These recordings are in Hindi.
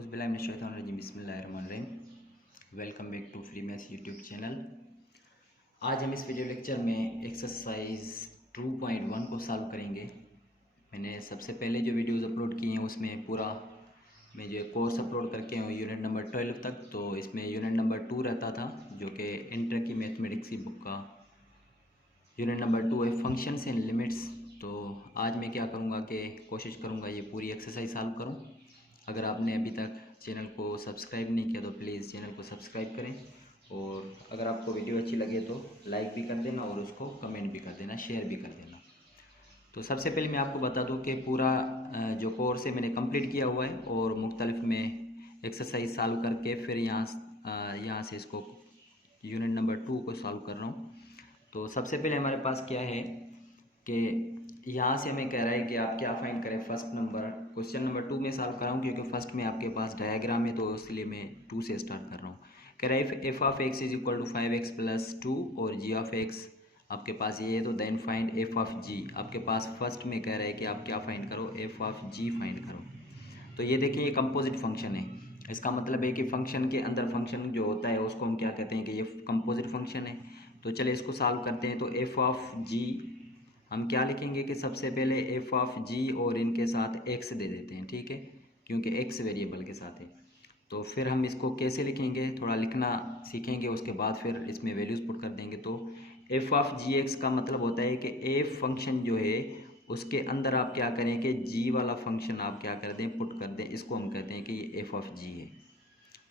औज़ुबिल्लाहिमिनश्शैतानिर्रजीम बिस्मिल्लाहिर्रहमानिर्रहीम। Welcome back to free maths YouTube channel. आज हम इस वीडियो लेक्चर में एक्सरसाइज 2.1 को सॉल्व करेंगे। मैंने सबसे पहले जो वीडियोस अपलोड किए हैं उसमें पूरा मैं जो कोर्स अपलोड करके हूँ यूनिट नंबर 12 तक, तो इसमें यूनिट नंबर 2 रहता था जो कि इंटर की मैथमेटिक्स की बुक का यूनिट नंबर 2 है, फंक्शंस एंड लिमिट्स। तो आज मैं क्या करूँगा कि कोशिश करूँगा ये पूरी एक्सरसाइज सॉल्व करूँ। अगर आपने अभी तक चैनल को सब्सक्राइब नहीं किया तो प्लीज़ चैनल को सब्सक्राइब करें, और अगर आपको वीडियो अच्छी लगे तो लाइक भी कर देना और उसको कमेंट भी कर देना, शेयर भी कर देना। तो सबसे पहले मैं आपको बता दूं कि पूरा जो कोर्स है मैंने कंप्लीट किया हुआ है और मुख्तलिफ में एक्सरसाइज सॉल्व करके फिर यहाँ से इसको यूनिट नंबर 2 को सॉल्व कर रहा हूँ। तो सबसे पहले हमारे पास क्या है कि यहाँ से हमें कह रहा है कि आप क्या फाइंड करें। फर्स्ट नंबर क्वेश्चन नंबर 2 में सॉल्व कर रहा हूँ क्योंकि फर्स्ट में आपके पास डायग्राम है, तो इसलिए मैं 2 से स्टार्ट कर रहा हूँ। कह रहा है F of x is equal to 5x + 2 और जी ऑफ एक्स आपके पास ये है, तो देन फाइंड एफ ऑफ जी। आपके पास फर्स्ट में कह रहा है कि आप क्या फाइंड करो, एफ ऑफ जी फाइंड करो। तो ये देखिए ये कंपोजिट फंक्शन है, इसका मतलब है कि फंक्शन के अंदर फंक्शन जो होता है उसको हम क्या कहते हैं कि ये कंपोजिट फंक्शन है। तो चलिए इसको सॉल्व करते हैं। तो एफ ऑफ जी हम क्या लिखेंगे कि सबसे पहले एफ ऑफ जी और इनके साथ एक्स दे देते हैं, ठीक है, क्योंकि एक्स वेरिएबल के साथ है। तो फिर हम इसको कैसे लिखेंगे, थोड़ा लिखना सीखेंगे, उसके बाद फिर इसमें वैल्यूज़ पुट कर देंगे। तो एफ ऑफ जी एक्स का मतलब होता है कि एफ फंक्शन जो है उसके अंदर आप क्या करें कि जी वाला फंक्शन आप क्या कर दें, पुट कर दें। इसको हम कहते हैं कि ये एफ ऑफ जी है।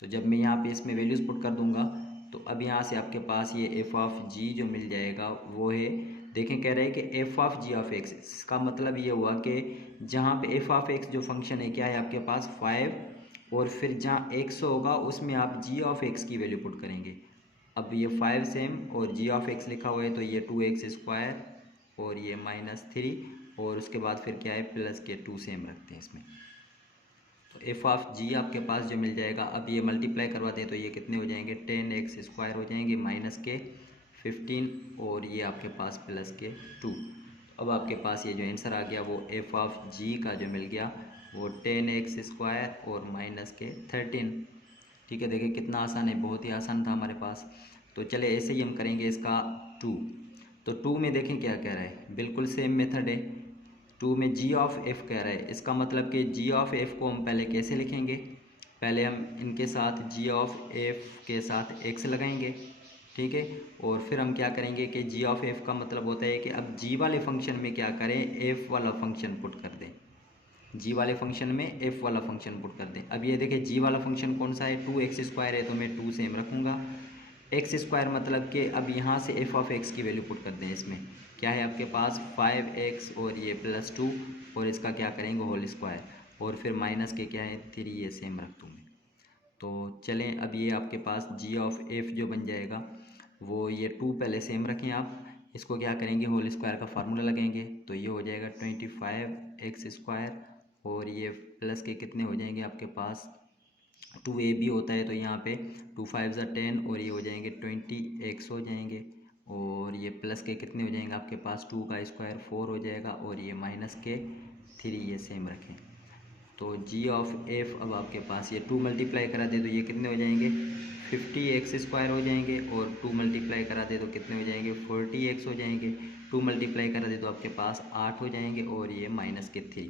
तो जब मैं यहाँ पे इसमें वैल्यूज़ पुट कर दूंगा तो अब यहाँ से आपके पास ये एफ ऑफ जी जो मिल जाएगा वो है, देखें कह रहे हैं कि f of ji of x. इसका मतलब ये हुआ कि जहाँ पे एफ ऑफ एक्स जो फंक्शन है क्या है आपके पास 5, और फिर जहाँ एक्स होगा उसमें आप जी ऑफ एक्स की वैल्यू पुट करेंगे। अब ये 5 सेम और जी ऑफ एक्स लिखा हुआ है तो ये 2x² और ये -3 और उसके बाद फिर क्या है प्लस के 2 सेम रखते हैं इसमें। तो एफ ऑफ जी आपके पास जो मिल जाएगा, अब ये मल्टीप्लाई करवाते हैं तो ये कितने हो जाएंगे 10x² हो जाएंगे माइनस के 15 और ये आपके पास प्लस के 2। अब आपके पास ये जो आंसर आ गया वो एफ ऑफ जी का जो मिल गया वो 10x² और माइनस के 13। ठीक है, देखिए कितना आसान है, बहुत ही आसान था हमारे पास। तो चले ऐसे ही हम करेंगे इसका 2। तो 2 में देखें क्या कह रहा है, बिल्कुल सेम मेथड है। 2 में जी ऑफ एफ कह रहा है, इसका मतलब कि जी ऑफ एफ को हम पहले कैसे लिखेंगे, पहले हम इनके साथ जी ऑफ एफ के साथ एक्स लगाएंगे, ठीक है, और फिर हम क्या करेंगे कि जी ऑफ एफ का मतलब होता है कि अब जी वाले फंक्शन में क्या करें, एफ वाला फंक्शन पुट कर दें। जी वाले फंक्शन में एफ वाला फंक्शन पुट कर दें। अब ये देखें जी वाला फंक्शन कौन सा है, 2x² है, तो मैं 2 सेम रखूँगा। x² मतलब कि अब यहाँ से एफ ऑफ एक्स की वैल्यू पुट कर दें। इसमें क्या है आपके पास 5x और ये +2 और इसका क्या करेंगे होल स्क्वायर, और फिर माइनस के क्या है 3, ये सेम रख दूँगे। तो चलें अब ये आपके पास जी ऑफ एफ जो बन जाएगा वो ये 2 पहले सेम रखें आप, इसको क्या करेंगे होल स्क्वायर का फार्मूला लगाएंगे तो ये हो जाएगा 25x² और ये प्लस के कितने हो जाएंगे आपके पास 2ab होता है तो यहाँ पे 2 5 10 और ये हो जाएंगे 20x हो जाएंगे, और ये प्लस के कितने हो जाएंगे आपके पास 2 का स्क्वायर 4 हो जाएगा और ये माइनस के 3, ये सेम रखें। तो जी ऑफ एफ अब आपके पास ये 2 मल्टीप्लाई करा दे तो ये कितने हो जाएंगे 50x² हो जाएंगे, और 2 मल्टीप्लाई करा दे तो कितने हो जाएंगे 40x हो जाएंगे। 2 मल्टीप्लाई करा दे तो आपके पास 8 हो जाएंगे और ये माइनस के 3।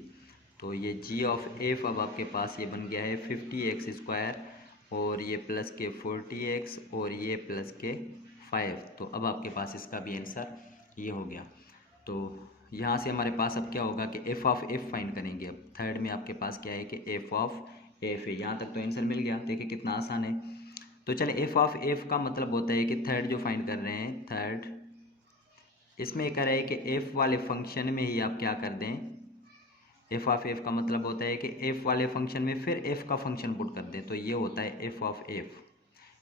तो ये जी ऑफ एफ अब आपके पास ये बन गया है 50x² और ये प्लस के 40x और ये प्लस के 5। तो अब आपके पास इसका भी आंसर ये हो गया। तो यहाँ से हमारे पास अब क्या होगा कि एफ ऑफ एफ फाइंड करेंगे। अब थर्ड में आपके पास क्या है कि एफ ऑफ एफ है। यहाँ तक तो आंसर मिल गया, देखिए कितना आसान है। तो चले एफ ऑफ एफ का मतलब होता है कि थर्ड जो फाइंड कर रहे हैं, थर्ड इसमें कह रहा है कि एफ वाले फंक्शन में ही आप क्या कर दें, एफ ऑफ एफ का मतलब होता है कि एफ वाले फंक्शन में फिर एफ का फंक्शन पुट कर दें, तो ये होता है एफ ऑफ एफ।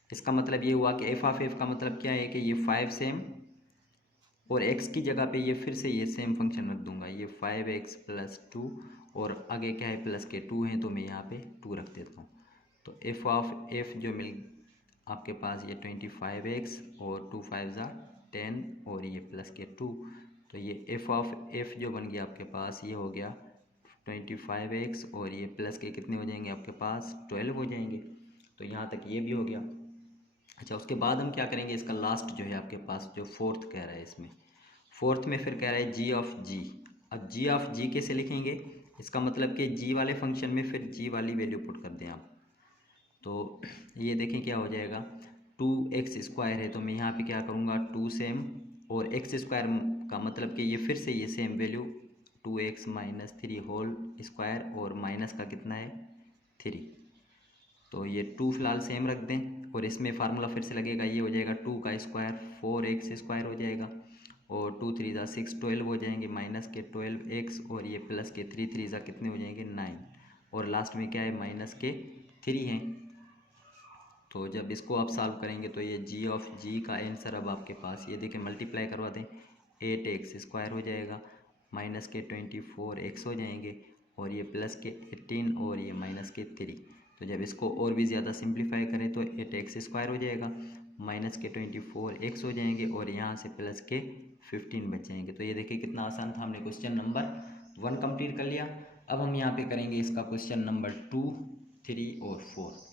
इसका मतलब ये हुआ कि एफ ऑफ एफ का मतलब क्या है कि ये 5 सेम और x की जगह पे ये फिर से ये सेम फंक्शन रख दूंगा, ये 5x + 2 और आगे क्या है प्लस के 2 हैं तो मैं यहाँ पे 2 रख देता हूँ। तो एफ ऑफ एफ जो मिल आपके पास ये 25x और 2 5 10 और ये प्लस के 2, तो ये एफ ऑफ एफ जो बन गया आपके पास ये हो गया 25x और ये प्लस के कितने हो जाएंगे आपके पास 12 हो जाएंगे। तो यहाँ तक ये भी हो गया। अच्छा, उसके बाद हम क्या करेंगे, इसका लास्ट जो है आपके पास जो फोर्थ कह रहा है, इसमें फोर्थ में फिर कह रहा है जी ऑफ जी। अब जी ऑफ जी कैसे लिखेंगे, इसका मतलब कि जी वाले फंक्शन में फिर जी वाली वैल्यू पुट कर दें आप। तो ये देखें क्या हो जाएगा, 2x² है तो मैं यहाँ पे क्या करूँगा 2 सेम, और x² का मतलब कि ये फिर से ये same value 2x - 3 whole square और माइनस का कितना है 3। तो ये 2 फिलहाल सेम रख दें और इसमें फार्मूला फिर से लगेगा, ये हो जाएगा 2 का स्क्वायर 4x² हो जाएगा और 2 3 6 12 हो जाएंगे, माइनस के 12x और ये प्लस के 3 3 कितने हो जाएंगे 9, और लास्ट में क्या है माइनस के 3 हैं। तो जब इसको आप सॉल्व करेंगे तो ये जी ऑफ जी का आंसर अब आपके पास ये देखिए मल्टीप्लाई करवा दें, 8x² हो जाएगा, माइनस के 24x हो जाएंगे और ये प्लस के 18 और ये माइनस के 3। तो जब इसको और भी ज़्यादा सिंप्लीफाई करें तो 8x² हो जाएगा, माइनस के 24x हो जाएंगे और यहाँ से प्लस के 15 बच जाएंगे। तो ये देखिए कितना आसान था, हमने क्वेश्चन नंबर 1 कंप्लीट कर लिया। अब हम यहाँ पे करेंगे इसका क्वेश्चन नंबर 2, 3 और 4।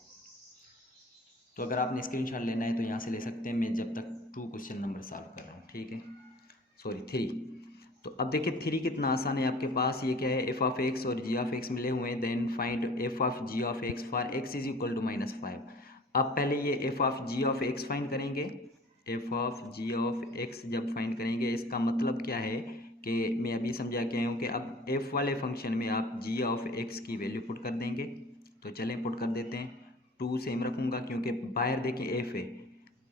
तो अगर आपने स्क्रीनशॉट लेना है तो यहाँ से ले सकते हैं, मैं जब तक 2 क्वेश्चन नंबर सॉल्व कर रहा हूँ, ठीक है, सॉरी 3। तो अब देखिए 3 कितना आसान है आपके पास, ये क्या है एफ ऑफ एक्स और जी ऑफ एक्स मिले हुए हैं, then find F of ji of X for X is equal to -5। अब पहले ये F of ji of x find करेंगे, F of ji of X जब फाइंड करेंगे इसका मतलब क्या है कि मैं अभी समझा के आया हूँ कि अब एफ वाले फंक्शन में आप जी ऑफ एक्स की वैल्यू पुट कर देंगे। तो चलें पुट कर देते हैं, 2 सेम रखूँगा क्योंकि बाहर देखें एफ है,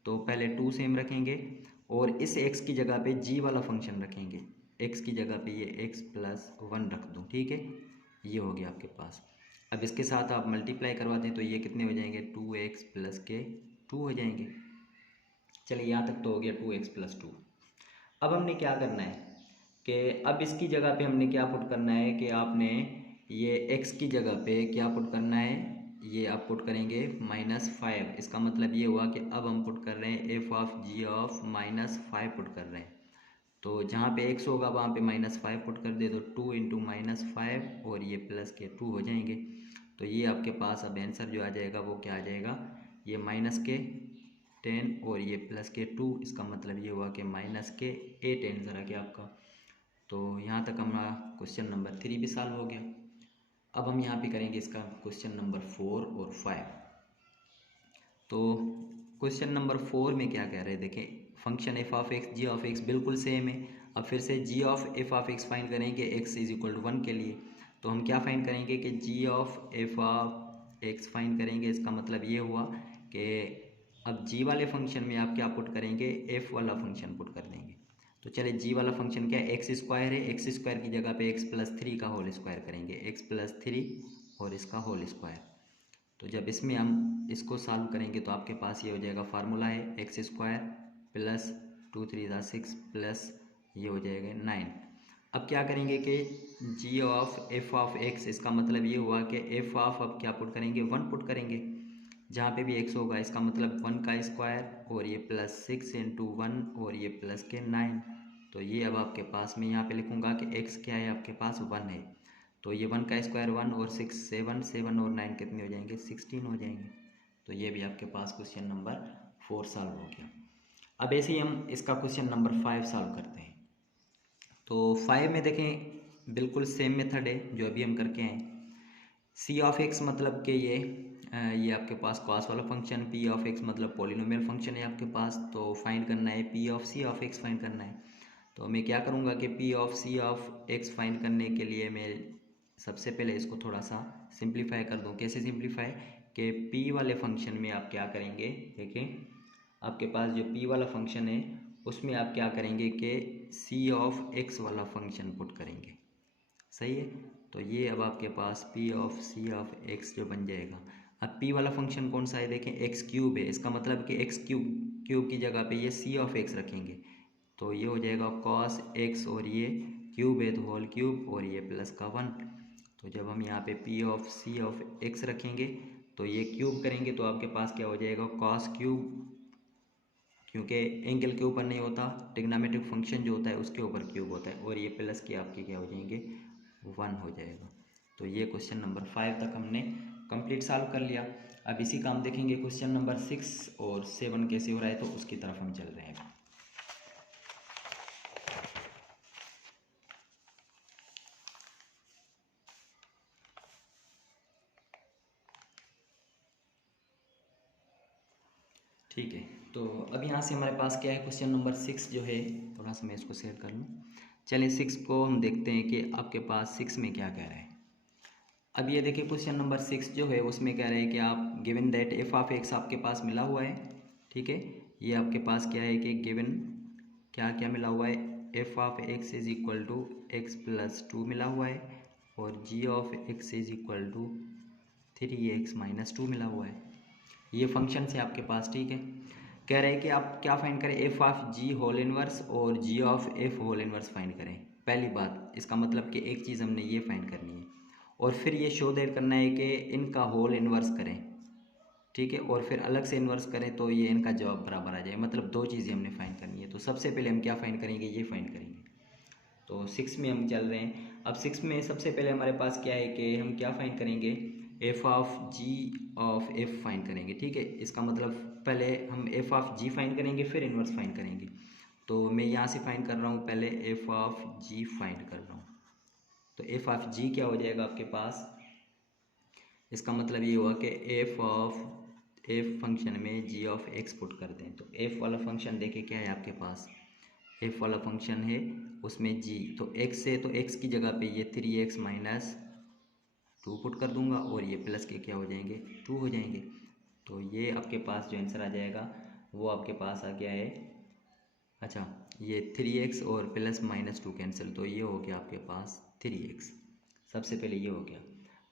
तो पहले 2 सेम रखेंगे और इस x की जगह पे g वाला फंक्शन रखेंगे, x की जगह पे ये x+1 रख दूँ, ठीक है, ये हो गया आपके पास। अब इसके साथ आप मल्टीप्लाई करवा दें तो ये कितने हो जाएंगे 2x प्लस के 2 हो जाएंगे। चलिए यहाँ तक तो हो गया 2x+2। अब हमने क्या करना है कि अब इसकी जगह पे हमने क्या पुट करना है कि आपने ये x की जगह पे क्या पुट करना है, ये आप पुट करेंगे -5। इसका मतलब ये हुआ कि अब हम पुट कर रहे हैं f of ji of -5 put कर रहे हैं। तो जहाँ पे x होगा वहाँ पे -5 पुट कर दे तो 2 × -5 और ये प्लस के 2 हो जाएंगे। तो ये आपके पास अब आंसर जो आ जाएगा वो क्या आ जाएगा, ये माइनस के 10 और ये प्लस के 2, इसका मतलब ये हुआ कि माइनस के 8 आंसर आ गया आपका। तो यहाँ तक हमारा क्वेश्चन नंबर 3 भी सॉल्व हो गया। अब हम यहाँ पे करेंगे इसका क्वेश्चन नंबर 4 और 5। तो क्वेश्चन नंबर 4 में क्या कह रहे हैं, देखें function F of X G of X बिल्कुल सेम है। अब फिर से G of F of x find करेंगे एक्स इज इक्वल टू 1 के लिए। तो हम क्या फाइंड करेंगे कि G of F of x find करेंगे, इसका मतलब ये हुआ कि अब जी वाले फंक्शन में आप क्या पुट करेंगे, एफ वाला फंक्शन पुट कर देंगे। तो चले जी वाला फंक्शन क्या है x² है, x² की जगह पे x+3 का होल स्क्वायर करेंगे, x+3 और इसका होल स्क्वायर। तो जब इसमें हम इसको सॉल्व करेंगे तो आपके पास ये हो जाएगा, फार्मूला है x² प्लस 2 3 6 प्लस ये हो जाएगा 9। अब क्या करेंगे कि g of F of x, इसका मतलब ये हुआ कि एफ ऑफ अब क्या पुट करेंगे 1 पुट करेंगे, जहाँ पे भी x होगा इसका मतलब 1 का स्क्वायर और ये +6 × 1 और ये प्लस के 9। तो ये अब आपके पास मैं यहाँ पे लिखूँगा कि x क्या है आपके पास 1 है। तो ये 1 का स्क्वायर 1 और 6 7 7 और 9 कितने हो जाएंगे 16 हो जाएंगे। तो ये भी आपके पास क्वेश्चन नंबर 4 सॉल्व हो गया। अब ऐसे ही हम इसका क्वेश्चन नंबर 5 सॉल्व करते हैं। तो 5 में देखें बिल्कुल सेम मेथड है जो अभी हम करके आए। सी ऑफ एक्स मतलब कि ये आपके पास कॉस वाला फंक्शन, पी ऑफ एक्स मतलब पॉलिनोमियल फंक्शन है आपके पास। तो फाइंड करना है p of C of x find करना है। तो मैं क्या करूँगा कि p of C of x find करने के लिए मैं सबसे पहले इसको थोड़ा सा सिंप्लीफाई कर दूँ। कैसे सिंप्लीफाई, कि पी वाले फंक्शन में आप क्या करेंगे, देखें आपके पास जो पी वाला फंक्शन है उसमें आप क्या करेंगे कि सी ऑफ एक्स वाला फंक्शन पुट करेंगे, सही है। तो ये अब आपके पास P of C of x जो बन जाएगा। अब पी वाला फंक्शन कौन सा है, देखें x³ है, इसका मतलब कि x³ की जगह पे ये सी ऑफ एक्स रखेंगे। तो ये हो जाएगा cos x और ये क्यूब है तो होल क्यूब और ये प्लस का 1। तो जब हम यहाँ पे p of C of x रखेंगे तो ये क्यूब करेंगे तो आपके पास क्या हो जाएगा cos³, क्योंकि एंगल के ऊपर नहीं होता, ट्रिग्नोमेट्रिक फंक्शन जो होता है उसके ऊपर क्यूब होता है, और ये प्लस के आपके क्या हो जाएंगे 1 हो जाएगा। तो ये क्वेश्चन नंबर 5 तक हमने कंप्लीट सॉल्व कर लिया। अब इसी का हम देखेंगे क्वेश्चन नंबर 6 और 7 कैसे हो रहा है, तो उसकी तरफ हम चल रहे हैं। ठीक है, तो अब यहाँ से हमारे पास क्या है, क्वेश्चन नंबर 6 जो है, थोड़ा सा मैं इसको सेट कर लूँ। चलिए 6 को हम देखते हैं कि आपके पास 6 में क्या कह रहा है। अब ये देखिए क्वेश्चन नंबर 6 जो है उसमें कह रहे हैं कि आप given that F of x आपके पास मिला हुआ है। ठीक है, ये आपके पास क्या है कि गिवन क्या क्या मिला हुआ है, F of x is equal to x plus 2 मिला हुआ है, और G of x is equal to 3x minus 2 मिला हुआ है। ये फंक्शन है आपके पास। ठीक है, कह रहे हैं कि आप क्या फाइंड करें, F of G whole inverse और G of F whole inverse find करें। पहली बात, इसका मतलब कि एक चीज़ हमने ये फाइंड करनी है, और फिर ये शो दैट करना है कि इनका होल इन्वर्स करें। ठीक है, और फिर अलग से इन्वर्स करें तो ये इनका जवाब बराबर आ जाए। मतलब दो चीज़ें हमने फाइंड करनी है। तो सबसे पहले हम क्या फाइंड करेंगे, ये फाइंड करेंगे। तो 6 में हम चल रहे हैं। अब 6 में सबसे पहले हमारे पास क्या है कि हम क्या फाइंड करेंगे, F of ji of f find करेंगे। ठीक है, इसका मतलब पहले हम एफ ऑफ जी फाइंड करेंगे, फिर इन्वर्स फाइंड करेंगे। तो मैं यहाँ से फाइंड कर रहा हूँ, पहले एफ ऑफ जी फाइंड कर रहा हूँ। तो एफ ऑफ जी क्या हो जाएगा आपके पास, इसका मतलब ये हुआ कि एफ ऑफ एफ फंक्शन में जी ऑफ एक्स पुट कर दें। तो एफ वाला फंक्शन देखे क्या है आपके पास, एफ वाला फंक्शन है उसमें जी, तो एक्स है तो एक्स की जगह पे ये 3x माइनस 2 पुट कर दूंगा, और ये प्लस के क्या हो जाएंगे, 2 हो जाएंगे। तो ये आपके पास जो आंसर आ जाएगा वो आपके पास आ गया है। अच्छा, ये 3x और प्लस माइनस 2 कैंसिल, तो ये हो गया आपके पास 3x। सबसे पहले ये हो गया।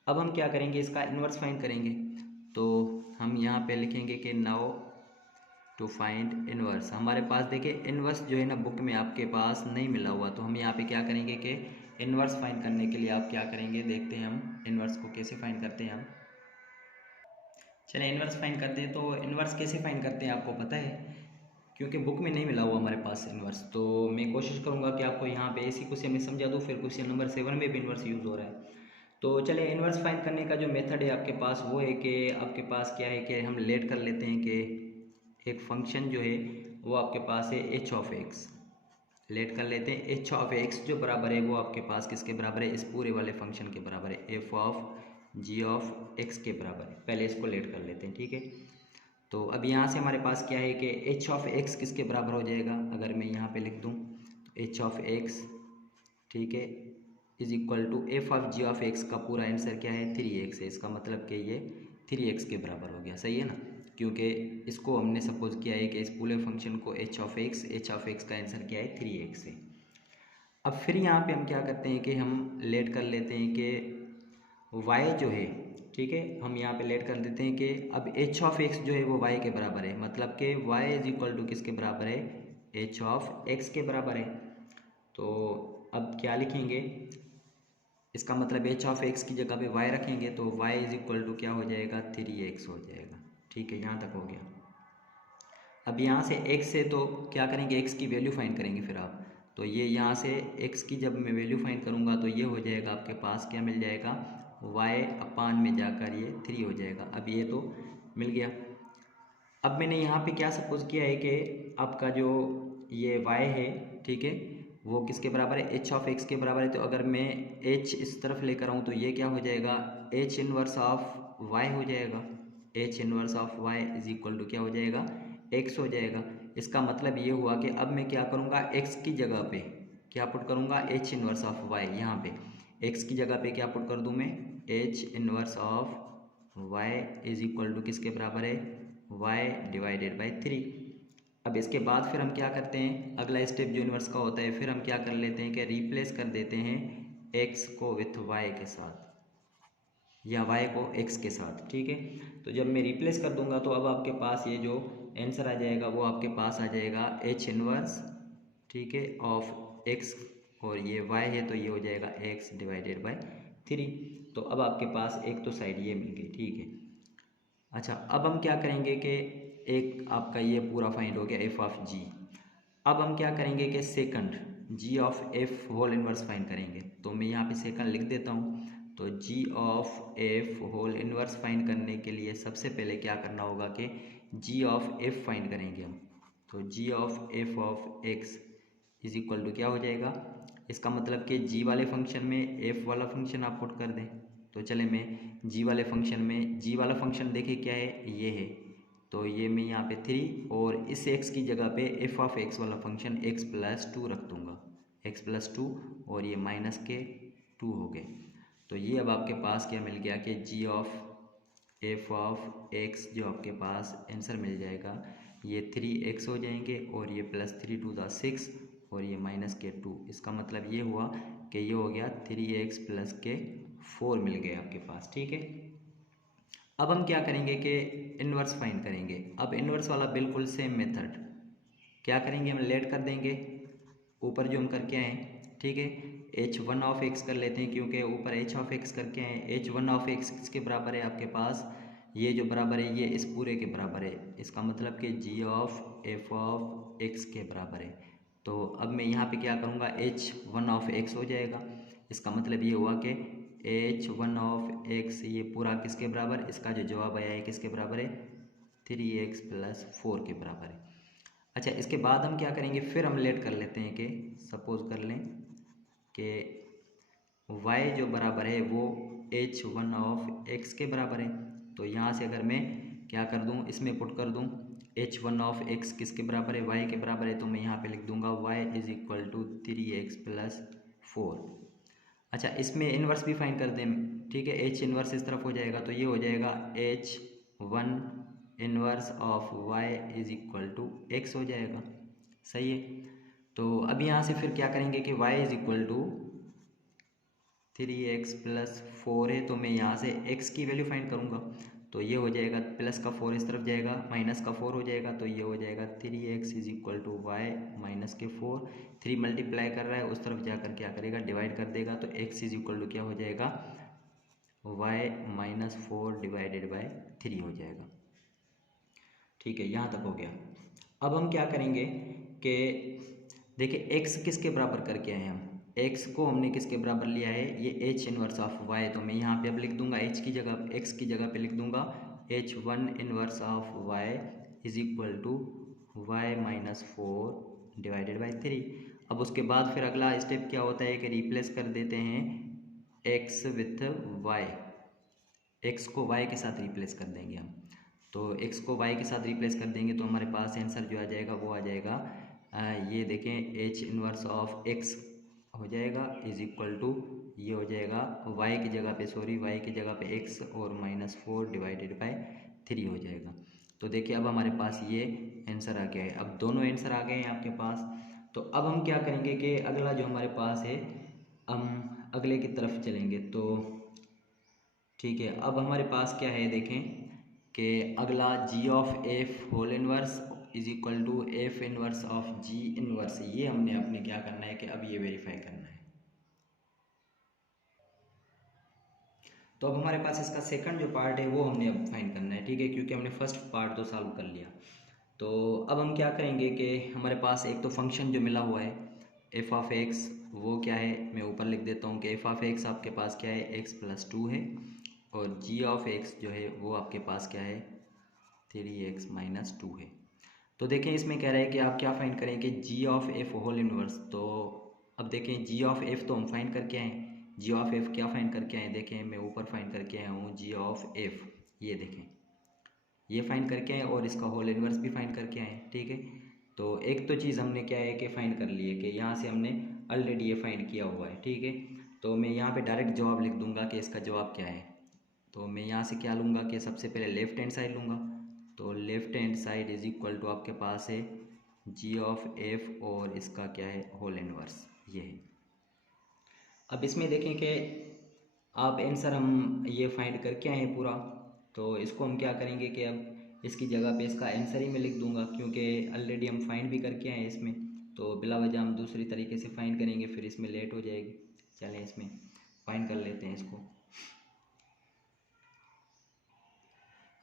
अब हम क्या करेंगे, इसका इन्वर्स फाइंड करेंगे। तो हम यहाँ पे लिखेंगे कि नाउ टू फाइंड इन्वर्स। हमारे पास देखिए इन्वर्स जो है ना बुक में आपके पास नहीं मिला हुआ, तो हम यहाँ पे क्या करेंगे कि इन्वर्स फाइंड करने के लिए आप क्या करेंगे, देखते हैं हम इन्वर्स को कैसे फाइंड करते हैं। हम चलिए इन्वर्स फाइंड करते हैं। तो इन्वर्स कैसे फाइंड करते हैं आपको पता है, क्योंकि बुक में नहीं मिला हुआ हमारे पास इन्वर्स। तो मैं कोशिश करूँगा कि आपको यहाँ पे इसी क्वेश्चन में समझा दूँ, फिर क्वेश्चन नंबर 7 में भी इन्वर्स यूज़ हो रहा है। तो चलिए इन्वर्स फाइंड करने का जो मेथड है आपके पास वो है कि आपके पास क्या है कि हम लेट कर लेते हैं कि एक फंक्शन जो है वो आपके पास है एच ऑफ एक्स। लेट कर लेते हैं, एच ऑफ एक्स जो बराबर है वो आपके पास किसके बराबर है, इस पूरे वाले फंक्शन के बराबर है, F of ji of x के बराबर है। पहले इसको लेट कर लेते हैं। ठीक है, तो अब यहाँ से हमारे पास क्या है कि एच ऑफ एक्स किसके बराबर हो जाएगा, अगर मैं यहाँ पे लिख दूँ तो एच ऑफ एक्स, ठीक है, is equal to f of ji of x का पूरा आंसर क्या है, 3x है। इसका मतलब कि ये 3x के बराबर हो गया। सही है ना, क्योंकि इसको हमने सपोज किया है कि इस पूरे फंक्शन को एच ऑफ एक्स का आंसर क्या है, 3x है। अब फिर यहाँ पे हम क्या करते हैं कि हम लेट कर लेते हैं कि y जो है, ठीक है, हम यहाँ पे लेट कर देते हैं कि अब एच ऑफ एक्स जो है वो y के बराबर है। मतलब कि y इज इक्वल टू किसके बराबर है, एच ऑफ एक्स के बराबर है। तो अब क्या लिखेंगे, इसका मतलब एच ऑफ एक्स की जगह पे y रखेंगे, तो y इज इक्वल टू क्या हो जाएगा, 3x हो जाएगा। ठीक है, यहाँ तक हो गया। अब यहाँ से x से तो क्या करेंगे, x की वैल्यू फाइंड करेंगे फिर आप। तो ये यहाँ से x की जब मैं वैल्यू फाइंड करूँगा तो ये हो जाएगा आपके पास क्या मिल जाएगा, y अपान में जाकर ये 3 हो जाएगा। अब ये तो मिल गया। अब मैंने यहाँ पे क्या सपोज किया है कि आपका जो ये y है, ठीक है, वो किसके बराबर है, एच ऑफ एक्स के बराबर है। तो अगर मैं h इस तरफ लेकर आऊँ तो ये क्या हो जाएगा, h इनवर्स ऑफ y हो जाएगा। h inverse of y is equal to क्या हो जाएगा, x हो जाएगा। इसका मतलब ये हुआ कि अब मैं क्या करूँगा, x की जगह पे क्या पुट करूँगा, h इनवर्स ऑफ y। यहाँ पे x की जगह पे क्या पुट कर दूँ मैं, h inverse of y is equal to किसके बराबर है, y डिवाइडेड बाई 3। अब इसके बाद फिर हम क्या करते हैं, अगला स्टेप जो इन्वर्स का होता है, फिर हम क्या कर लेते हैं कि रिप्लेस कर देते हैं x को विथ y के साथ, या y को x के साथ। ठीक है, तो जब मैं रिप्लेस कर दूंगा तो अब आपके पास ये जो आंसर आ जाएगा वो आपके पास आ जाएगा h इनवर्स, ठीक है, ऑफ x, और ये y है तो ये हो जाएगा x डिवाइडेड बाई 3। तो अब आपके पास एक तो साइड ये मिल गई। ठीक है, अच्छा अब हम क्या करेंगे कि एक आपका ये पूरा फाइंड हो गया एफ ऑफ जी। अब हम क्या करेंगे कि second g of F whole inverse find करेंगे। तो मैं यहाँ पे सेकंड लिख देता हूँ। तो G of F whole inverse find करने के लिए सबसे पहले क्या करना होगा कि जी ऑफ एफ फाइंड करेंगे हम। तो G of F of x is equal to क्या हो जाएगा, इसका मतलब कि जी वाले फंक्शन में एफ वाला फंक्शन आप पुट कर दें। तो चले मैं जी वाले फंक्शन में, जी वाला फंक्शन देखिए क्या है, ये है, तो ये मैं यहाँ पे 3 और इस x की जगह पे एफ ऑफ एक्स वाला फंक्शन x+2 रख दूँगा, x+2 और ये -2 हो गए। तो ये अब आपके पास क्या मिल गया कि G of F of x जो आपके पास आंसर मिल जाएगा, ये 3x हो जाएंगे और ये +3 2 6 और ये -2। इसका मतलब ये हुआ कि ये हो गया 3x + 4 मिल गए आपके पास। ठीक है, अब हम क्या करेंगे कि इन्वर्स फाइंड करेंगे। अब इन्वर्स वाला बिल्कुल सेम मेथड क्या करेंगे, हम लेट कर देंगे ऊपर जो हम करके आए, ठीक है, h1 ऑफ x कर लेते हैं क्योंकि ऊपर h ऑफ x करके आए। h1 ऑफ x किसके बराबर है आपके पास, ये जो बराबर है ये इस पूरे के बराबर है, इसका मतलब कि g of f of x के बराबर है। तो अब मैं यहाँ पे क्या करूँगा, h1 ऑफ x हो जाएगा। इसका मतलब ये हुआ कि h1 ऑफ x ये पूरा किसके बराबर, इसका जो जवाब आया है किसके बराबर है, 3x + 4 के बराबर है। अच्छा, इसके बाद हम क्या करेंगे, फिर हम लेट कर लेते हैं कि सपोज कर लें कि y जो बराबर है वो h1 ऑफ x के बराबर है। तो यहाँ से अगर मैं क्या कर दूँ, इसमें पुट कर दूँ h1 ऑफ x किसके बराबर है, y के बराबर है। तो मैं यहाँ पे लिख दूँगा y is equal to 3x + 4। अच्छा, इसमें इन्वर्स भी फाइंड कर दें, ठीक है, h इन्वर्स इस तरफ हो जाएगा तो ये हो जाएगा h1 inverse of y is equal to x हो जाएगा। सही है, तो अब यहाँ से फिर क्या करेंगे कि y is equal to 3x + 4 है, तो मैं यहाँ से x की वैल्यू फाइंड करूँगा। तो ये हो जाएगा प्लस का 4 इस तरफ जाएगा, माइनस का 4 हो जाएगा, तो ये हो जाएगा 3x is equal to y minus के 4। 3 मल्टीप्लाई कर रहा है, उस तरफ जाकर क्या करेगा, डिवाइड कर देगा, तो x इज इक्वल टू क्या हो जाएगा, y -4 डिवाइडेड बाय 3 हो जाएगा। ठीक है, यहाँ तक हो गया। अब हम क्या करेंगे कि देखिए x किसके बराबर करके आए हम, x को हमने किसके बराबर लिया है, ये h इन्वर्स ऑफ y। तो मैं यहाँ पे अब लिख दूंगा h की जगह, x की जगह पे लिख दूंगा h1 inverse of y is equal to y -4 divided by 3। अब उसके बाद फिर अगला स्टेप क्या होता है कि रिप्लेस कर देते हैं x विथ y, x को y के साथ रिप्लेस कर देंगे हम। तो x को y के साथ रिप्लेस कर देंगे तो हमारे पास आंसर जो आ जाएगा वो आ जाएगा, ये देखें h इन्वर्स ऑफ x हो जाएगा इज इक्वल टू, ये हो जाएगा y की जगह पे, सॉरी y की जगह पे x और -4 डिवाइडेड बाय 3 हो जाएगा। तो देखिए अब हमारे पास ये आंसर आ गया है। अब दोनों आंसर आ गए हैं आपके पास। तो अब हम क्या करेंगे कि अगला जो हमारे पास है, हम अगले की तरफ चलेंगे। तो ठीक है, अब हमारे पास क्या है देखें कि अगला G of F whole inverse is equal to F inverse of ji inverse, ये हमने अपने क्या करना है कि अब ये वेरीफाई करना है। तो अब हमारे पास इसका सेकंड जो पार्ट है वो हमने अब फाइंड करना है, ठीक है, क्योंकि हमने फर्स्ट पार्ट तो सॉल्व कर लिया। तो अब हम क्या करेंगे कि हमारे पास एक तो फंक्शन जो मिला हुआ है एफ ऑफ एक्स, वो क्या है, मैं ऊपर लिख देता हूँ कि एफ ऑफ एक्स आपके पास क्या है, x+2 है, और जी ऑफ एक्स जो है वो आपके पास क्या है, 3x - 2 है। तो देखें इसमें कह रहा है कि आप क्या फाइंड करें कि G of F whole inverse. तो अब देखें जी ऑफ एफ तो हम फाइंड करके आए, जी ऑफ एफ क्या फाइंड करके आए, देखें मैं ऊपर फाइंड करके आया हूँ जी ऑफ एफ, ये देखें ये फाइंड करके आए और इसका होल इनवर्स भी फाइंड करके आए, ठीक है। तो एक तो चीज़ हमने क्या है कि फाइंड कर ली है कि यहाँ से हमने ऑलरेडी ये फाइंड किया हुआ है, ठीक है। तो मैं यहाँ पे डायरेक्ट जवाब लिख दूंगा कि इसका जवाब क्या है। तो मैं यहाँ से क्या लूँगा कि सबसे पहले लेफ्ट हैंड साइड लूँगा। तो left hand side is equal to आपके पास है जी ऑफ एफ और इसका क्या है, होल इनवर्स, ये है। अब इसमें देखें कि आप आंसर हम ये फाइंड करके आए हैं पूरा, तो इसको हम क्या करेंगे कि अब इसकी जगह पे इसका आंसर ही मैं लिख दूंगा, क्योंकि ऑलरेडी हम फाइंड भी करके आए हैं इसमें, तो बिला वजह हम दूसरी तरीके से फाइंड करेंगे फिर इसमें लेट हो जाएगी। चलें इसमें फाइंड कर लेते हैं इसको।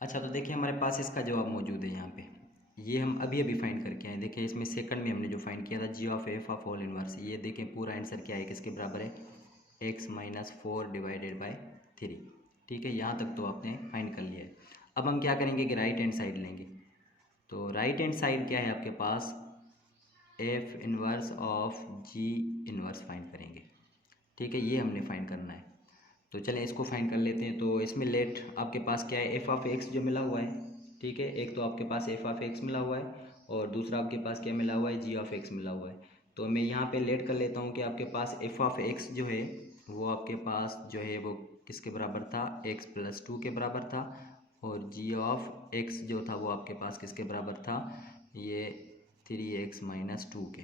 अच्छा, तो देखिए हमारे पास इसका जवाब मौजूद है यहाँ पे, ये हम अभी अभी फाइंड करके आए। देखिए इसमें सेकंड में हमने जो फाइंड किया था G of F of whole inverse, ये देखें पूरा आंसर क्या है, किसके बराबर है, एक्स माइनस 4 डिवाइडेड बाय 3। ठीक है, यहाँ तक तो आपने फाइंड कर लिया है। अब हम क्या करेंगे कि राइट हैंड साइड लेंगे। तो राइट हैंड साइड क्या है आपके पास, F inverse of ji inverse find करेंगे। ठीक है, ये हमने फाइंड करना है। तो चलें इसको फाइंड कर लेते हैं। तो इसमें लेट आपके पास क्या है, एफ ऑफ एक्स जो मिला हुआ है। ठीक है, एक तो आपके पास एफ ऑफ एक्स मिला हुआ है और दूसरा आपके पास क्या मिला हुआ है, जी ऑफ एक्स मिला हुआ है। तो मैं यहाँ पे लेट कर लेता हूँ कि आपके पास एफ ऑफ एक्स जो है वो आपके पास जो है वो किसके बराबर था, एक्स प्लस 2 के बराबर था। और जी ऑफ एक्स जो था वो आपके पास किसके बराबर था, ये 3x माइनस 2 के।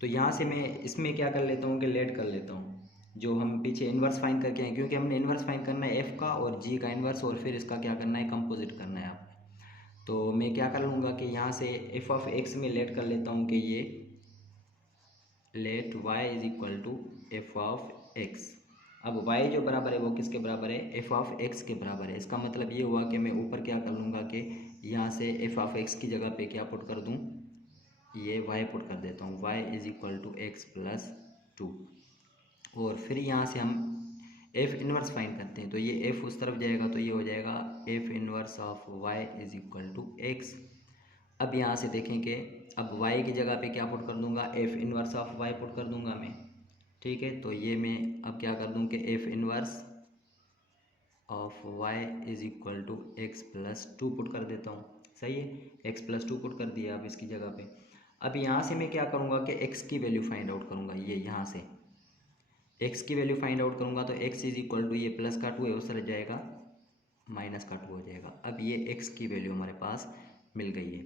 तो यहाँ से मैं इसमें क्या कर लेता हूँ कि लेट कर लेता हूँ जो हम पीछे इन्वर्स फाइंड करके आए, क्योंकि हमने इन्वर्स फाइंड करना है एफ का और जी का इन्वर्स, और फिर इसका क्या करना है, कंपोजिट करना है आपने। तो मैं क्या कर लूँगा कि यहाँ से एफ ऑफ एक्स में लेट कर लेता हूँ कि ये let y is equal to f of x. अब वाई जो बराबर है वो किसके बराबर है, एफ ऑफ एक्स के बराबर है। इसका मतलब ये हुआ कि मैं ऊपर क्या कर लूँगा कि यहाँ से एफ ऑफ एक्स की जगह पे क्या पुट कर दूँ, ये y पुट कर देता हूँ, y is equal to x plus 2। और फिर यहाँ से हम f इनवर्स फाइंड करते हैं। तो ये f उस तरफ जाएगा तो ये हो जाएगा f inverse of y is equal to x. अब यहाँ से देखें कि अब y की जगह पे क्या पुट कर दूंगा, f inverse of y put कर दूंगा मैं। ठीक है, तो ये मैं अब क्या कर दूँ कि f inverse of y is equal to x plus 2 put कर देता हूँ। सही है, x प्लस 2 पुट कर दिया अब इसकी जगह पे। अब यहाँ से मैं क्या करूँगा कि x की वैल्यू फाइंड आउट करूँगा। ये यहाँ से x की वैल्यू फाइंड आउट करूँगा तो x इज इक्वल टू ये प्लस का 2 है उस तरह जाएगा, माइनस का 2 हो जाएगा। अब ये x की वैल्यू हमारे पास मिल गई है।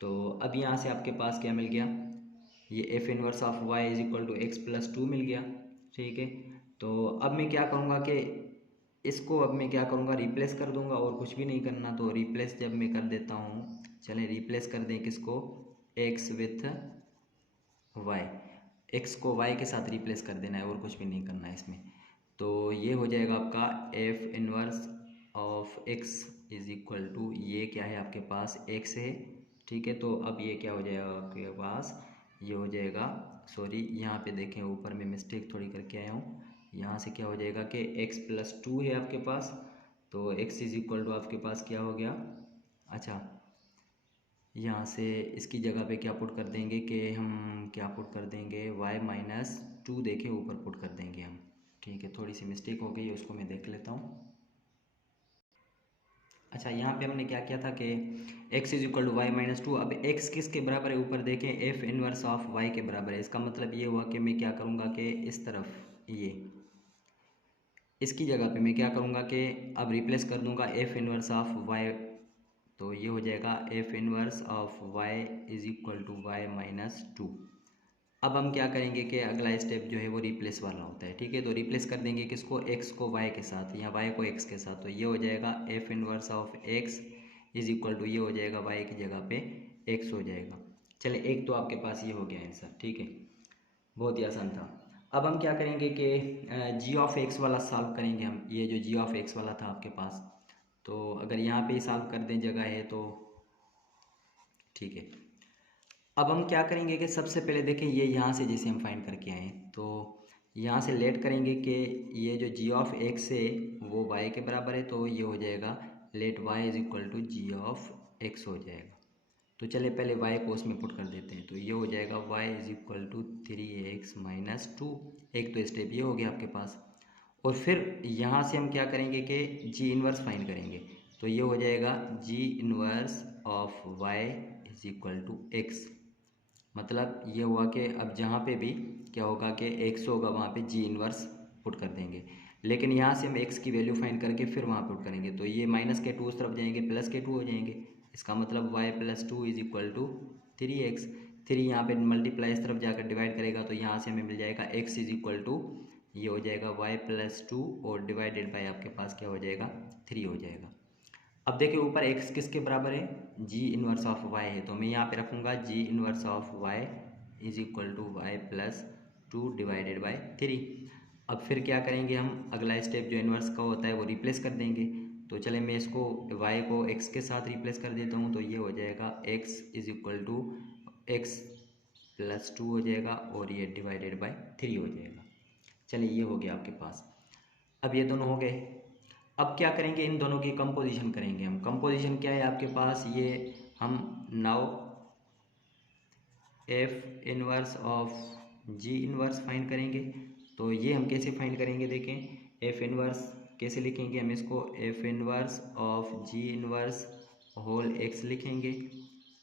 तो अब यहाँ से आपके पास क्या मिल गया, ये f inverse of y is equal to x plus 2 मिल गया। ठीक है, तो अब मैं क्या करूँगा कि इसको अब मैं क्या करूँगा, रिप्लेस कर दूंगा और कुछ भी नहीं करना। तो रिप्लेस जब मैं कर देता हूँ, चलें रिप्लेस कर दें किसको, x विथ y, x को y के साथ रिप्लेस कर देना है और कुछ भी नहीं करना है इसमें। तो ये हो जाएगा आपका f inverse of x is equal to, ये क्या है आपके पास x है। ठीक है, तो अब ये क्या हो जाएगा आपके पास, ये हो जाएगा, सॉरी यहाँ पे देखें ऊपर में मिस्टेक थोड़ी करके आया हूँ। यहाँ से क्या हो जाएगा कि x प्लस 2 है आपके पास, तो x इज इक्वल टू आपके पास क्या हो गया, अच्छा यहाँ से इसकी जगह पे क्या पुट कर देंगे कि हम क्या पुट कर देंगे, y माइनस 2 देखें ऊपर पुट कर देंगे हम। ठीक है, थोड़ी सी मिस्टेक हो गई है, उसको मैं देख लेता हूँ। अच्छा, यहाँ पे हमने क्या किया था कि x is equal to y minus 2। अब x किसके बराबर है, ऊपर देखें f इनवर्स ऑफ y के बराबर है। इसका मतलब ये हुआ कि मैं क्या करूँगा कि इस तरफ ये इसकी जगह पे मैं क्या करूँगा कि अब रिप्लेस कर दूँगा f इनवर्स ऑफ y। तो ये हो जाएगा f inverse of y is equal to y minus 2। अब हम क्या करेंगे कि अगला स्टेप जो है वो रिप्लेस वाला होता है। ठीक है, तो रिप्लेस कर देंगे किसको, x को y के साथ या y को x के साथ। तो ये हो जाएगा f inverse of x is equal to, ये हो जाएगा y की जगह पे x हो जाएगा। चले, एक तो आपके पास ये हो गया आंसर। ठीक है, बहुत ही आसान था। अब हम क्या करेंगे कि जी ऑफ एक्स वाला सॉल्व करेंगे हम। ये जो जी ऑफ एक्स वाला था आपके पास, तो अगर यहाँ पे सॉल्व कर दें जगह है तो ठीक है। अब हम क्या करेंगे कि सबसे पहले देखें ये यहाँ से जैसे हम फाइंड करके आए, तो यहाँ से लेट करेंगे कि ये जो जी ऑफ एक्स है वो y के बराबर है। तो ये हो जाएगा let y is equal to g of x हो जाएगा। तो चले पहले y को उसमें पुट कर देते हैं। तो ये हो जाएगा y is equal to 3x minus 2। एक तो स्टेप ये हो गया आपके पास। और फिर यहाँ से हम क्या करेंगे कि जी इनवर्स फाइंड करेंगे। तो ये हो जाएगा g inverse of y is equal to x. मतलब ये हुआ कि अब जहाँ पे भी क्या होगा कि x होगा वहाँ पे जी इनवर्स पुट कर देंगे। लेकिन यहाँ से हम x की वैल्यू फाइंड करके फिर वहाँ पुट करेंगे। तो ये माइनस के 2 उस तरफ जाएंगे, प्लस के 2 हो जाएंगे। इसका मतलब y plus 2 is equal to 3x। 3 यहाँ पे मल्टीप्लाई इस तरफ जाकर डिवाइड करेगा तो यहाँ से हमें मिल जाएगा x इज इक्वल टू, ये हो जाएगा y प्लस 2 और डिवाइडेड बाई आपके पास क्या हो जाएगा, 3 हो जाएगा। अब देखिए ऊपर x किसके बराबर है, जी इनवर्स ऑफ y है। तो मैं यहाँ पे रखूँगा g inverse of y is equal to y plus 2 divided by 3। अब फिर क्या करेंगे हम, अगला स्टेप जो इनवर्स का होता है वो रिप्लेस कर देंगे। तो चले मैं इसको y को x के साथ रिप्लेस कर देता हूँ। तो ये हो जाएगा x is equal to x plus 2 हो जाएगा और ये डिवाइडेड बाई 3 हो जाएगा। चलिए ये हो गया आपके पास। अब ये दोनों हो गए। अब क्या करेंगे, इन दोनों की कंपोजिशन करेंगे हम। कंपोजिशन क्या है आपके पास, ये हम now F inverse of ji inverse find करेंगे। तो ये हम कैसे फाइंड करेंगे, देखें एफ इनवर्स कैसे लिखेंगे हम इसको, f inverse of ji inverse whole x लिखेंगे,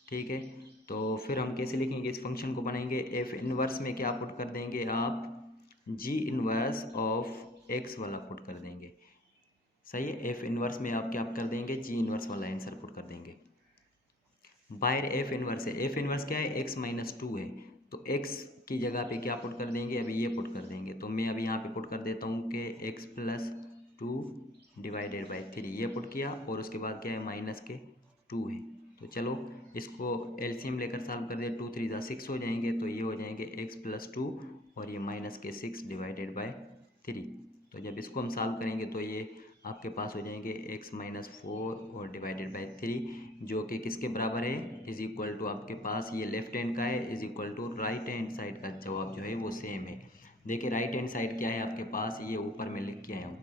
ठीक है। तो फिर हम कैसे लिखेंगे, इस फंक्शन को बनाएंगे, एफ इनवर्स में क्या पुट कर देंगे आप, जी इनवर्स ऑफ एक्स वाला पुट कर देंगे, सही है। एफ इनवर्स में आप क्या कर देंगे, जी इनवर्स वाला आंसर पुट कर देंगे। बाहर एफ इनवर्स है, एफ इनवर्स क्या है, एक्स माइनस टू है, तो एक्स की जगह पे क्या पुट कर देंगे, अभी ये पुट कर देंगे। तो मैं अभी यहाँ पे पुट कर देता हूँ कि x plus two divided by three, ये पुट किया, और उसके बाद क्या है माइनस के टू है। तो चलो इसको एलसीएम लेकर सॉल्व कर दे, टू थ्री जा सिक्स हो जाएंगे, तो ये हो जाएंगे एक्स प्लस टू और ये माइनस के सिक्स डिवाइडेड बाई थ्री। तो जब इसको हम सॉल्व करेंगे तो ये आपके पास हो जाएंगे एक्स माइनस फोर और डिवाइडेड बाई थ्री, जो कि किसके बराबर है, इज इक्वल टू आपके पास ये लेफ्ट हैंड का है, is equal to right hand side का जवाब जो है वो सेम है। देखिए राइट हैंड साइड क्या है आपके पास, ये ऊपर में लिख के आया हूँ,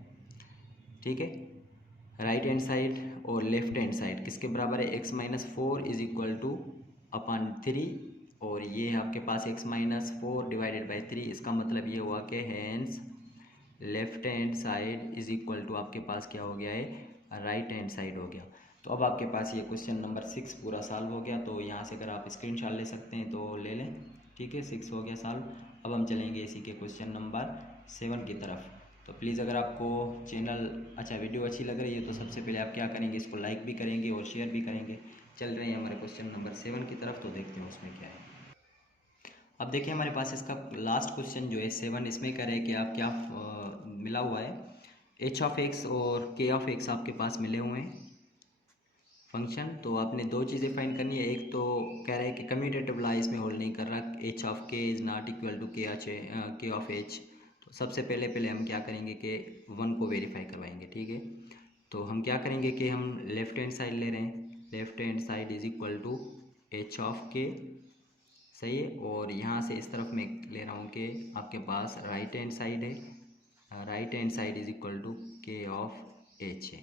ठीक है। राइट हैंड साइड और लेफ्ट हैंड साइड किसके बराबर है, X minus four is equal to upon three, और ये है आपके पास X minus four divided by three. इसका मतलब ये हुआ कि hence left hand side is equal to आपके पास क्या हो गया है, राइट हैंड साइड हो गया। तो अब आपके पास ये क्वेश्चन नंबर 6 पूरा सॉल्व हो गया। तो यहाँ से अगर आप स्क्रीनशॉट ले सकते हैं तो ले लें, ठीक है। 6 हो गया सॉल्व। अब हम चलेंगे इसी के क्वेश्चन नंबर 7 की तरफ। तो प्लीज़ अगर आपको चैनल वीडियो अच्छी लग रही है तो सबसे पहले आप क्या करेंगे, इसको लाइक भी करेंगे और शेयर भी करेंगे। चल रहे हैं हमारे क्वेश्चन नंबर 7 की तरफ, तो देखते हैं उसमें क्या है। अब देखिए हमारे पास इसका लास्ट क्वेश्चन जो है 7, इसमें कह रहे हैं कि आप क्या मिला हुआ है, एच ऑफ एक्स और के ऑफ एक्स आपके पास मिले हुए हैं फंक्शन। तो आपने दो चीज़ें फाइंड करनी है, एक तो कह रहा है कि कम्यूटेटिव लॉ इसमें होल्ड नहीं कर रहा, एच ऑफ के is not equal to k of H. तो सबसे पहले हम क्या करेंगे कि 1 को वेरीफाई करवाएंगे, ठीक है। तो हम क्या करेंगे कि हम लेफ्ट हैंड साइड ले रहे हैं, left hand side is equal to h of k, सही है। और यहाँ से इस तरफ मैं ले रहा हूँ कि आपके पास राइट हैंड साइड है, right hand side is equal to k of h है।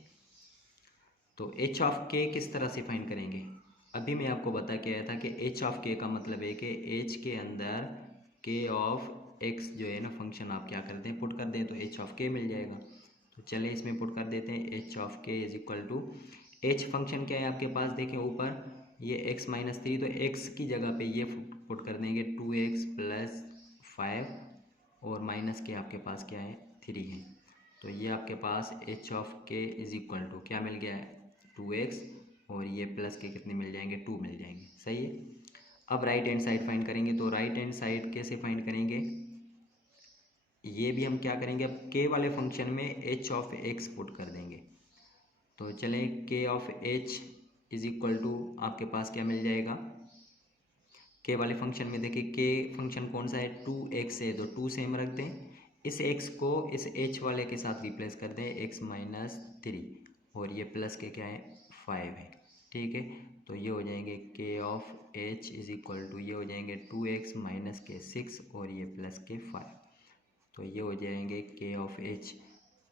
तो एच ऑफ के किस तरह से फाइंड करेंगे, अभी मैं आपको बता के आया था कि एच ऑफ के का मतलब है कि एच के अंदर के ऑफ एक्स जो है ना फंक्शन आप क्या करते हैं पुट कर दें, तो एच ऑफ के मिल जाएगा। तो चले इसमें पुट कर देते हैं, h of k is equal to h function क्या है आपके पास, देखें ऊपर ये एक्स माइनस थ्री, तो एक्स की जगह पे ये पुट कर देंगे 2x प्लस 5 और माइनस के आपके पास क्या है 3 है। तो ये आपके पास H of k is equal to क्या मिल गया है 2x, और ये प्लस के कितने मिल जाएंगे 2 मिल जाएंगे, सही है। अब राइट हैंड साइड फाइंड करेंगे, तो राइट हैंड साइड कैसे फाइंड करेंगे, ये भी हम क्या करेंगे, अब के वाले फंक्शन में एच ऑफ एक्स पुट कर देंगे। तो चलें k of h is equal to आपके पास क्या मिल जाएगा, के वाले फंक्शन में देखिए के फंक्शन कौन सा है 2x है, तो 2 सेम रख दें, इस x को इस h वाले के साथ रिप्लेस कर दें x माइनस थ्री, और ये प्लस के क्या है 5 है, ठीक है। तो ये हो जाएंगे k of h is equal to ये हो जाएंगे 2x माइनस के 6 और ये प्लस के 5। तो ये हो जाएंगे k of h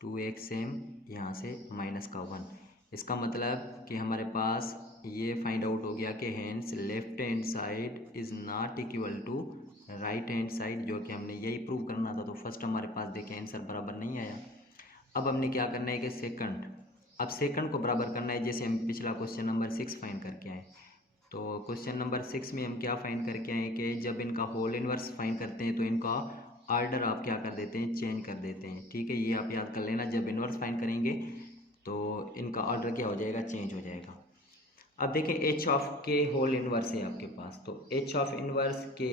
2x same, यहाँ से माइनस का 1। इसका मतलब कि हमारे पास ये फाइंड आउट हो गया कि hence left hand side is not equal to right hand side, जो कि हमने यही प्रूव करना था। तो फर्स्ट हमारे पास देखें आंसर बराबर नहीं आया। अब हमने क्या करना है कि सेकंड, अब सेकंड को बराबर करना है, जैसे हम पिछला क्वेश्चन नंबर 6 फाइंड करके आए। तो क्वेश्चन नंबर 6 में हम क्या फाइंड करके आए कि जब इनका होल इनवर्स फाइंड करते हैं तो इनका ऑर्डर आप क्या कर देते हैं, चेंज कर देते हैं, ठीक है। ये आप याद कर लेना, जब इनवर्स फाइंड करेंगे तो इनका ऑर्डर क्या हो जाएगा, चेंज हो जाएगा। अब देखें एच ऑफ के होल इनवर्स है आपके पास, तो एच ऑफ इनवर्स के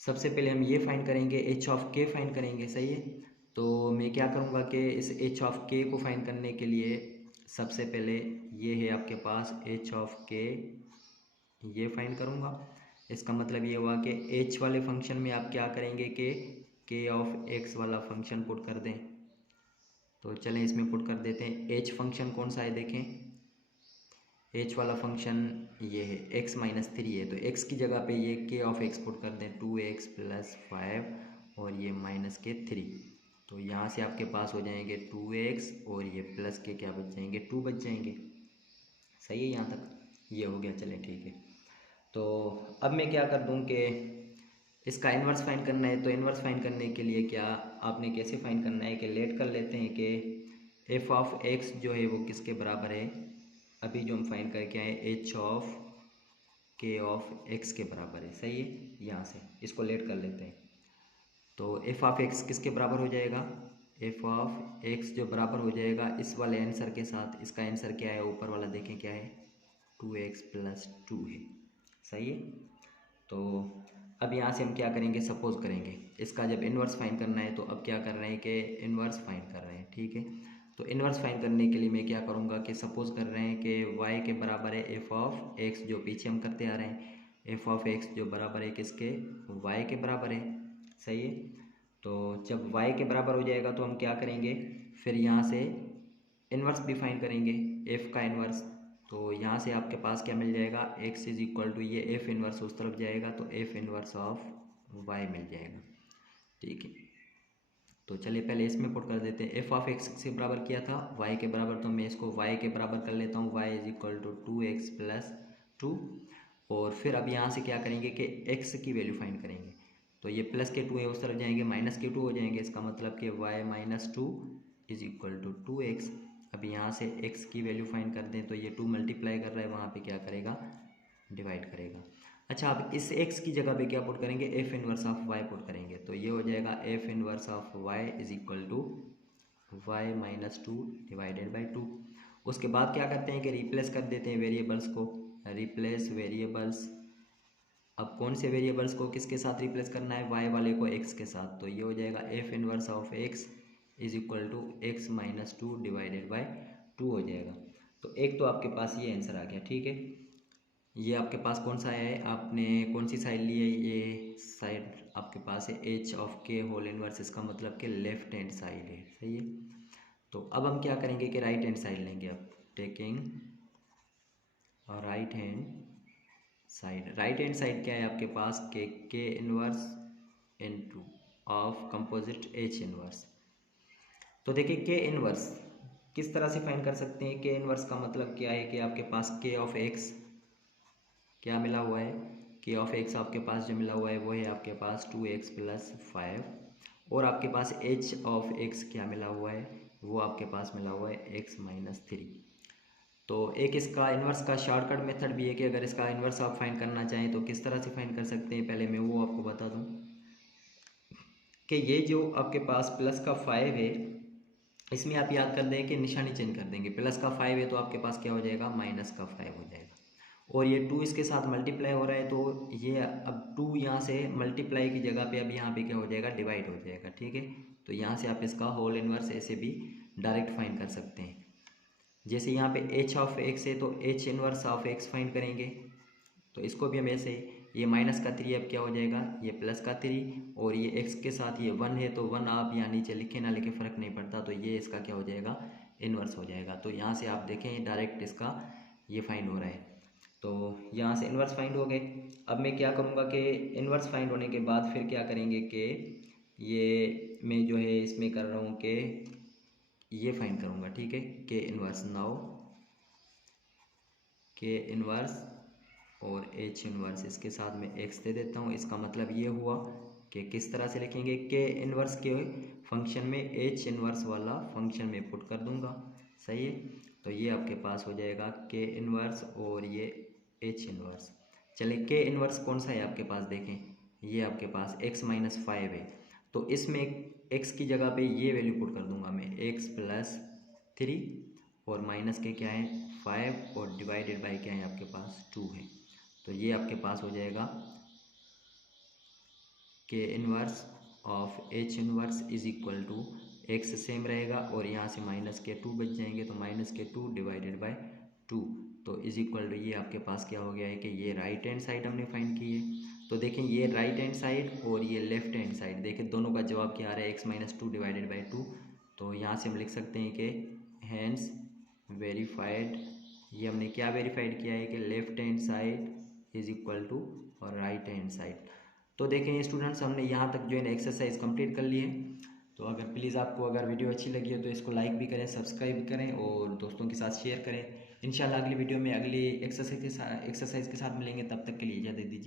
सबसे पहले हम ये फाइंड करेंगे, एच ऑफ के फाइंड करेंगे, सही है। तो मैं क्या करूँगा कि इस एच ऑफ के को फाइंड करने के लिए सबसे पहले ये है आपके पास एच ऑफ के, ये फाइंड करूँगा। इसका मतलब ये हुआ कि एच वाले फंक्शन में आप क्या करेंगे कि के ऑफ एक्स वाला फंक्शन पुट कर दें। तो चलें इसमें पुट कर देते हैं, एच फंक्शन कौन सा है देखें, एच वाला फंक्शन ये है एक्स माइनस थ्री है, तो एक्स की जगह पे ये के ऑफ एक्स पुट कर दें 2x प्लस 5 और ये -3। तो यहाँ से आपके पास हो जाएंगे 2x और ये प्लस के क्या बच जाएंगे, 2 बच जाएंगे। सही है, यहाँ तक ये हो गया। चलें ठीक है। तो अब मैं क्या कर दूँ कि इसका इन्वर्स फाइंड करना है। तो इन्वर्स फाइंड करने के लिए क्या आपने कैसे फाइंड करना है कि लेट कर लेते हैं कि एफ ऑफ एक्स जो है वो किसके बराबर है। अभी जो हम फाइंड करके आए एच ऑफ के ऑफ एक्स के बराबर है। सही है, यहाँ से इसको लेट कर लेते हैं। तो एफ ऑफ एक्स किसके बराबर हो जाएगा, एफ ऑफ एक्स जो बराबर हो जाएगा इस वाले आंसर के साथ। इसका आंसर क्या है, ऊपर वाला देखें क्या है, 2x + 2 है। सही है। तो अब यहाँ से हम क्या करेंगे, सपोज करेंगे इसका जब इन्वर्स फाइंड करना है। तो अब क्या कर रहे हैं कि इन्वर्स फाइंड कर रहे हैं। ठीक है। तो इन्वर्स फाइंड करने के लिए मैं क्या करूँगा कि सपोज कर रहे हैं कि y के बराबर है एफ ऑफ एक्स, जो पीछे हम करते आ रहे हैं, एफ ऑफ एक्स जो बराबर है किसके, y के बराबर है। सही है। तो जब y के बराबर हो जाएगा तो हम क्या करेंगे, फिर यहाँ से इन्वर्स भी फाइंड करेंगे, f का इन्वर्स। तो यहाँ से आपके पास क्या मिल जाएगा, x = ये f इन्वर्स उस तरफ जाएगा तो f इन्वर्स ऑफ y मिल जाएगा। ठीक है। तो चलिए पहले इसमें पुट कर देते हैं। f ऑफ x से बराबर किया था y के बराबर, तो मैं इसको y के बराबर कर लेता हूँ, y = 2x + 2। और फिर अब यहाँ से क्या करेंगे कि x की वैल्यू फाइंड करेंगे। तो ये +2 है उस तरफ जाएंगे, -2 हो जाएंगे। इसका मतलब कि y - 2 = 2x। अब यहाँ से x की वैल्यू फाइंड कर दें तो ये 2 मल्टीप्लाई कर रहा है, वहाँ पे क्या करेगा, डिवाइड करेगा। अच्छा, अब इस x की जगह पे क्या पुट करेंगे, f inverse of y put करेंगे। तो ये हो जाएगा f inverse of y = y - 2 / 2। उसके बाद क्या करते हैं कि रिप्लेस कर देते हैं वेरिएबल्स को, रिप्लेस वेरिएबल्स। अब कौन से वेरिएबल्स को किसके साथ रिप्लेस करना है, y वाले को x के साथ। तो ये हो जाएगा f inverse of x = x - 2 / 2 हो जाएगा। तो एक तो आपके पास ये आंसर आ गया। ठीक है। ये आपके पास कौन सा है, आपने कौन सी साइड ली है, ये साइड आपके पास है एच ऑफ के होल इनवर्स, इसका मतलब कि लेफ्ट हैंड साइड है। सही है। तो अब हम क्या करेंगे कि राइट हैंड साइड लेंगे। अब taking right hand side, right hand side क्या है आपके पास के inverse into of composite H inverse. तो देखिए के इनवर्स किस तरह से फाइंड कर सकते हैं। के इनवर्स का मतलब क्या है कि आपके पास के ऑफ एक्स क्या मिला हुआ है, के ऑफ एक्स आपके पास जो मिला हुआ है वो है आपके पास 2x + 5। और आपके पास एच ऑफ एक्स क्या मिला हुआ है, वो आपके पास मिला हुआ है x - 3। तो एक इसका इन्वर्स का शॉर्टकट मेथड भी है कि अगर इसका इन्वर्स आप फाइंड करना चाहें तो किस तरह से फाइंड कर सकते हैं, पहले मैं वो आपको बता दूं कि ये जो आपके पास प्लस का 5 है, इसमें आप याद कर दें कि निशानी चेंज कर देंगे। प्लस का 5 है तो आपके पास क्या हो जाएगा, -5 हो जाएगा। और ये 2 इसके साथ मल्टीप्लाई हो रहा है तो ये अब 2 यहाँ से मल्टीप्लाई की जगह पे अब यहाँ पे क्या हो जाएगा, डिवाइड हो जाएगा। ठीक है। तो यहाँ से आप इसका होल इन्वर्स ऐसे भी डायरेक्ट फाइंड कर सकते हैं। जैसे यहाँ पे एच ऑफ एक्स है तो H inverse of x find करेंगे। तो इसको भी हम ऐसे, ये -3 अब क्या हो जाएगा, ये +3। और ये एक्स के साथ ये 1 है तो 1 आप यहाँ नीचे लिखे ना लिखे फ़र्क नहीं पड़ता, तो ये इसका क्या हो जाएगा, इन्वर्स हो जाएगा। तो यहाँ से आप देखें डायरेक्ट इसका ये फाइंड हो रहा है। तो यहाँ से इन्वर्स फाइंड हो गए। अब मैं क्या करूँगा कि इन्वर्स फाइंड होने के बाद फिर क्या करेंगे कि ये मैं जो है इसमें कर रहा हूँ कि ये फाइंड करूँगा। ठीक है। के इन्वर्स, नाउ के इन्वर्स और एच इन्वर्स, इसके साथ में एक्स दे देता हूँ। इसका मतलब ये हुआ कि किस तरह से लिखेंगे, के इन्वर्स के फंक्शन में एच इन्वर्स वाला फंक्शन में पुट कर दूंगा। सही है। तो ये आपके पास हो जाएगा के इन्वर्स और ये एच इन्वर्स। चलिए के इन्वर्स कौन सा है आपके पास, देखें ये आपके पास x - 5 है। तो इसमें x की जगह पे ये वैल्यू पुट कर दूंगा मैं, x + 3 और माइनस के क्या है 5 और डिवाइडेड बाय क्या है आपके पास 2 है। तो ये आपके पास हो जाएगा के inverse of H inverse = x same रहेगा और यहाँ से -2 बच जाएंगे, तो -2 डिवाइडेड बाय 2। तो ये आपके पास क्या हो गया है कि ये राइट हैंड साइड हमने फाइंड की है। तो देखें ये राइट हैंड साइड और ये लेफ्ट हैंड साइड, देखें दोनों का जवाब क्या आ रहा है, x - 2 डिवाइडेड बाई 2। तो यहाँ से हम लिख सकते हैं कि हैंस वेरीफाइड। ये हमने क्या वेरीफाइड किया है कि लेफ्ट हैंड साइड = और राइट हैंड साइड। तो देखें स्टूडेंट्स, हमने यहाँ तक जो है एक्सरसाइज कंप्लीट कर ली है। तो अगर प्लीज़ आपको अगर वीडियो अच्छी लगी हो तो इसको लाइक भी करें, सब्सक्राइब करें और दोस्तों के साथ शेयर करें। इंशाल्लाह अगली वीडियो में अगली एक्सरसाइज के साथ मिलेंगे। तब तक के लिए इजाज़त दीजिए।